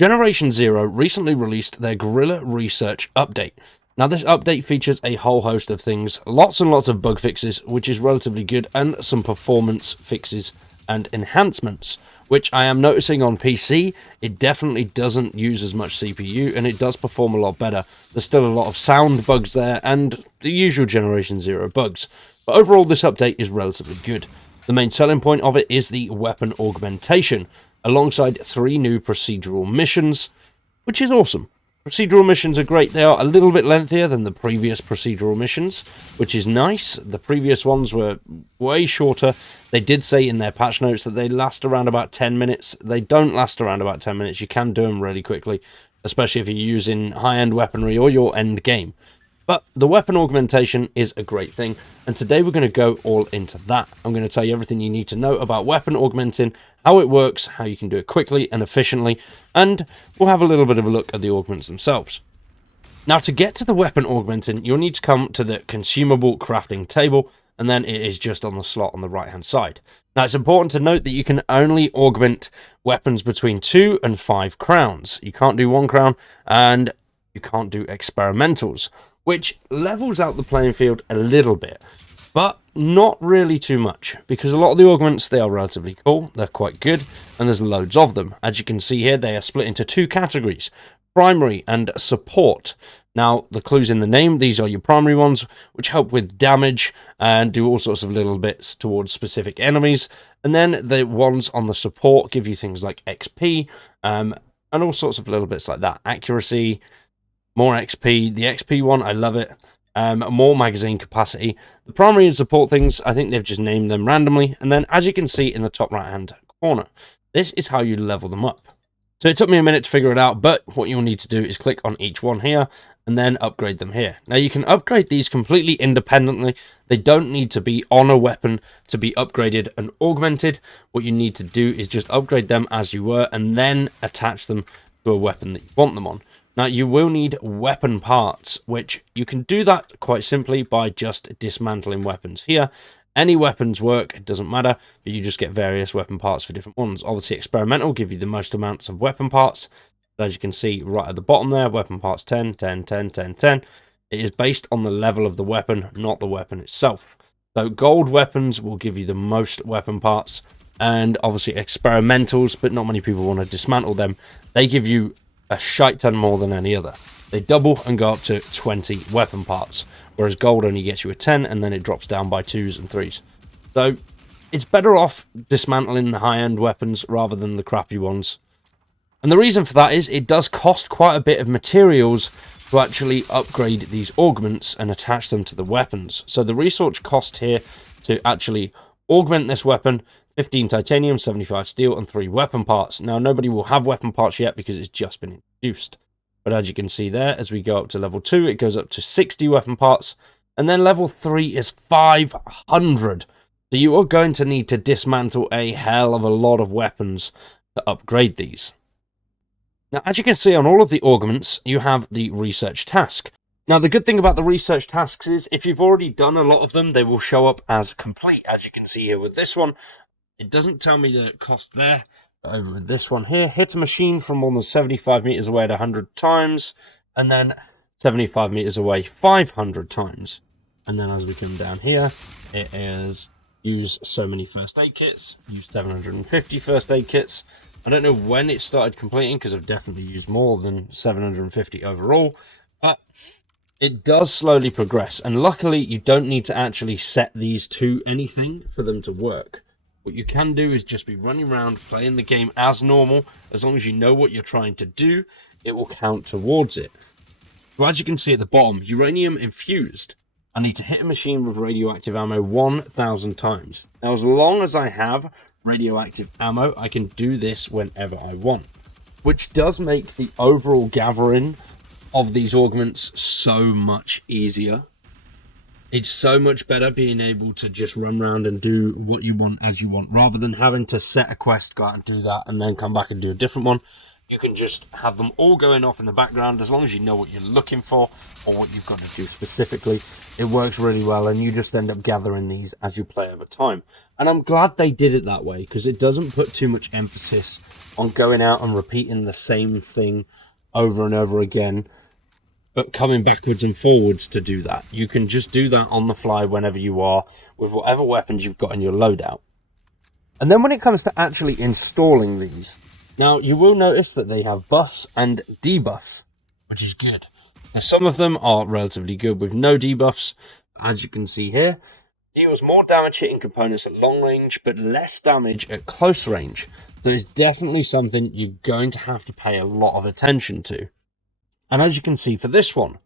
Generation Zero recently released their Guerrilla Research update. Now, this update features a whole host of things, lots and lots of bug fixes, which is relatively good, and some performance fixes and enhancements, which I am noticing on PC. It definitely doesn't use as much CPU, and it does perform a lot better. There's still a lot of sound bugs there, and the usual Generation Zero bugs. But overall, this update is relatively good. The main selling point of it is the weapon augmentation, alongside 3 new procedural missions, which is awesome. Procedural missions are great. They are a little bit lengthier than the previous procedural missions, which is nice. The previous ones were way shorter. They did say in their patch notes that they last around about 10 minutes. They don't last around about 10 minutes. You can do them really quickly, especially if you're using high-end weaponry or your end game. But the weapon augmentation is a great thing, and today we're going to go all into that. I'm going to tell you everything you need to know about weapon augmenting, how it works, how you can do it quickly and efficiently, and we'll have a little bit of a look at the augments themselves. Now, to get to the weapon augmenting, you'll need to come to the consumable crafting table, and then it is just on the slot on the right-hand side. Now, it's important to note that you can only augment weapons between 2 and 5 crowns. You can't do 1 crown, and you can't do experimentals, which levels out the playing field a little bit, but not really too much, because a lot of the augments, they are relatively cool, they're quite good, and there's loads of them. As you can see here, they are split into 2 categories, primary and support. Now, the clue's in the name. These are your primary ones, which help with damage and do all sorts of little bits towards specific enemies, and then the ones on the support give you things like XP, and all sorts of little bits like that. Accuracy, more XP. The XP one, I love it. More magazine capacity. The primary and support things, I think they've just named them randomly. And then, as you can see in the top right hand corner, this is how you level them up. So it took me a minute to figure it out, but what you'll need to do is click on each one here and then upgrade them here. Now, you can upgrade these completely independently. They don't need to be on a weapon to be upgraded and augmented. What you need to do is just upgrade them as you were and then attach them to a weapon that you want them on. Now, you will need weapon parts, which you can do that quite simply by just dismantling weapons here. Any weapons work, it doesn't matter, but you just get various weapon parts for different ones. Obviously, experimental give you the most amounts of weapon parts. But as you can see right at the bottom there, weapon parts 10, 10, 10, 10, 10. It is based on the level of the weapon, not the weapon itself. So gold weapons will give you the most weapon parts, and obviously experimentals, but not many people want to dismantle them. They give you a shite ton more than any other. They double and go up to 20 weapon parts, whereas gold only gets you a 10, and then it drops down by 2s and 3s. So it's better off dismantling the high-end weapons rather than the crappy ones. And the reason for that is it does cost quite a bit of materials to actually upgrade these augments and attach them to the weapons. So the research cost here to actually augment this weapon: 15 titanium, 75 steel, and 3 weapon parts. Now, nobody will have weapon parts yet because it's just been introduced. But as you can see there, as we go up to level 2, it goes up to 60 weapon parts. And then level 3 is 500. So you are going to need to dismantle a hell of a lot of weapons to upgrade these. Now, as you can see on all of the augments, you have the research task. Now, the good thing about the research tasks is if you've already done a lot of them, they will show up as complete. As you can see here with this one, it doesn't tell me the cost there. But over with this one here, hit a machine from more than 75 meters away at 100 times, and then 75 meters away 500 times. And then as we come down here, it is use so many first aid kits, use 750 first aid kits. I don't know when it started completing because I've definitely used more than 750 overall, but it does slowly progress. And luckily, you don't need to actually set these to anything for them to work. What you can do is just be running around playing the game as normal. As long as you know what you're trying to do, it will count towards it. So as you can see at the bottom, uranium infused. I need to hit a machine with radioactive ammo 1,000 times. Now, as long as I have radioactive ammo, I can do this whenever I want, which does make the overall gathering of these augments so much easier. It's so much better being able to just run around and do what you want as you want, rather than having to set a quest, go out and do that, and then come back and do a different one. You can just have them all going off in the background as long as you know what you're looking for or what you've got to do specifically. It works really well, and you just end up gathering these as you play over time. And I'm glad they did it that way, because it doesn't put too much emphasis on going out and repeating the same thing over and over again, but coming backwards and forwards to do that. You can just do that on the fly whenever you are, with whatever weapons you've got in your loadout. And then when it comes to actually installing these, now you will notice that they have buffs and debuffs, which is good. Now some of them are relatively good with no debuffs. As you can see here, deals more damage hitting components at long range, but less damage at close range. So it's definitely something you're going to have to pay a lot of attention to. And as you can see for this one,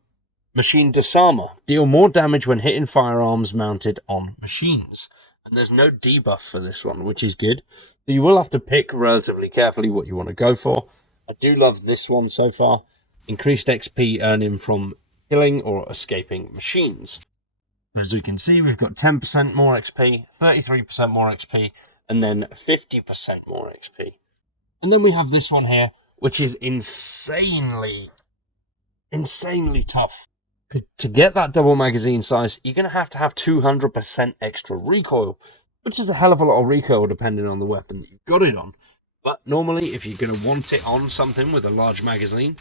Machine Disarmer, deal more damage when hitting firearms mounted on machines. And there's no debuff for this one, which is good. So you will have to pick relatively carefully what you want to go for. I do love this one so far. Increased XP earning from killing or escaping machines. As you can see, we've got 10% more XP, 33% more XP, and then 50% more XP. And then we have this one here, which is insanely tough. To get that double magazine size, you're going to have 200% extra recoil, which is a hell of a lot of recoil depending on the weapon that you've got it on. But normally, if you're going to want it on something with a large magazine,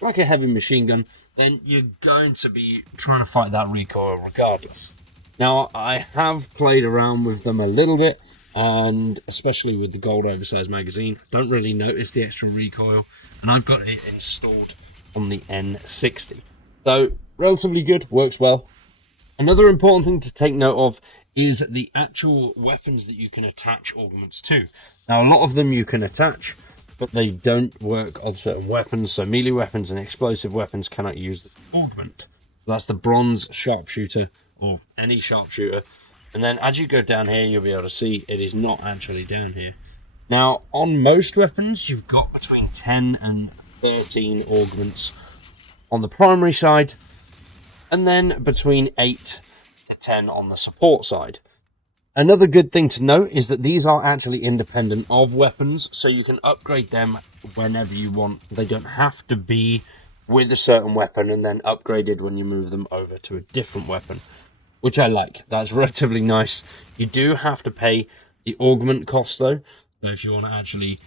like a heavy machine gun, then you're going to be trying to fight that recoil regardless. Now, I have played around with them a little bit, and especially with the gold oversized magazine, don't really notice the extra recoil, and I've got it installed on the N60. So, relatively good, works well. Another important thing to take note of is the actual weapons that you can attach augments to. Now, a lot of them you can attach, but they don't work on certain weapons, so melee weapons and explosive weapons cannot use the augment. That's the bronze sharpshooter, or any sharpshooter. And then as you go down here, you'll be able to see it is not actually down here. Now, on most weapons, you've got between 10 and 13 augments on the primary side, and then between 8 to 10 on the support side. Another good thing to note is that these are actually independent of weapons, so you can upgrade them whenever you want. They don't have to be with a certain weapon and then upgraded when you move them over to a different weapon, which I like. That's relatively nice. You do have to pay the augment cost though, so if you want to actually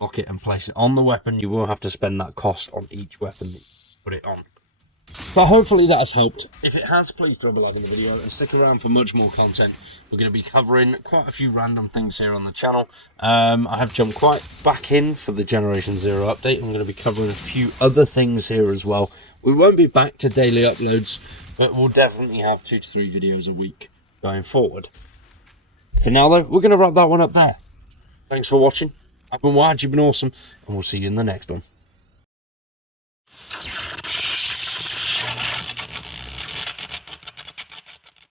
lock it and place it on the weapon, you will have to spend that cost on each weapon that you put it on. But hopefully that has helped. If it has, please drop a like in the video and stick around for much more content. We're going to be covering quite a few random things here on the channel. I have jumped quite back in for the Generation Zero update. I'm going to be covering a few other things here as well. We won't be back to daily uploads, but we'll definitely have 2 to 3 videos a week going forward. For now though, we're going to wrap that one up there. Thanks for watching. I've been Wad, you've been awesome, and we'll see you in the next one.